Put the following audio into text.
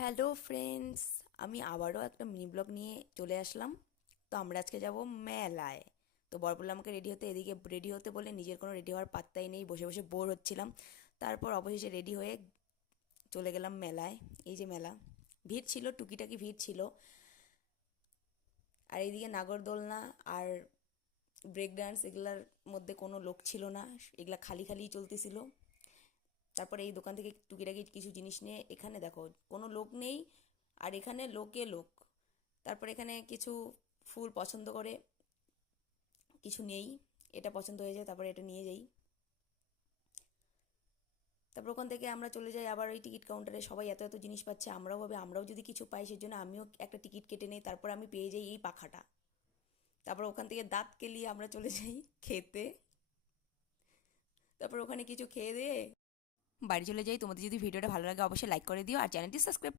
Hello friends, আমি আবারও একটা মিনি ব্লগ নিয়ে চলে আসলাম। তো আমরা আজকে যাব মেলায়। তো বর বললো আমাকে রেডি হতে, এদিকে রেডি হতে বলে নিজের কোনো রেডি হওয়ার পাত্তাই নেই, বসে বসে বোর হচ্ছিলাম। তারপর অবশেষে রেডি হয়ে চলে গেলাম মেলায়। এই যে মেলা, ভিড় ছিল, টুকিটাকি ভিড় ছিল। আর এইদিকে নাগরদোলনা আর ব্রেক ডান্স এগুলার মধ্যে কোনো লোক ছিল না, এগুলা খালি খালিই চলতেছিল। তারপরে এই দোকান থেকে টুকিটাকি কিছু জিনিস নিয়ে এখানে দেখো কোনো লোক নেই, আর এখানে লোকে লোক। তারপর এখানে কিছু ফুল পছন্দ করে, কিছু নেই, এটা পছন্দ হয়ে যায়, তারপরে এটা নিয়ে যাই। তারপর ওখান থেকে আমরা চলে যাই আবার ওই টিকিট কাউন্টারে। সবাই এত এত জিনিস পাচ্ছে, আমরাও ভাবে আমরাও যদি কিছু পাই, সেজন্য আমিও একটা টিকিট কেটে নেই। তারপর আমি পেয়ে যাই এই পাখাটা। তারপর ওখান থেকে দাঁত কেলিয়ে আমরা চলে যাই খেতে। তারপর ওখানে কিছু খেয়ে দিয়ে বাড়ি চলে যাই। তোমাদের যদি ভিডিওটা ভালো লাগে অবশ্যই লাইক করে দিও আর চ্যানেলটি সাবস্ক্রাইব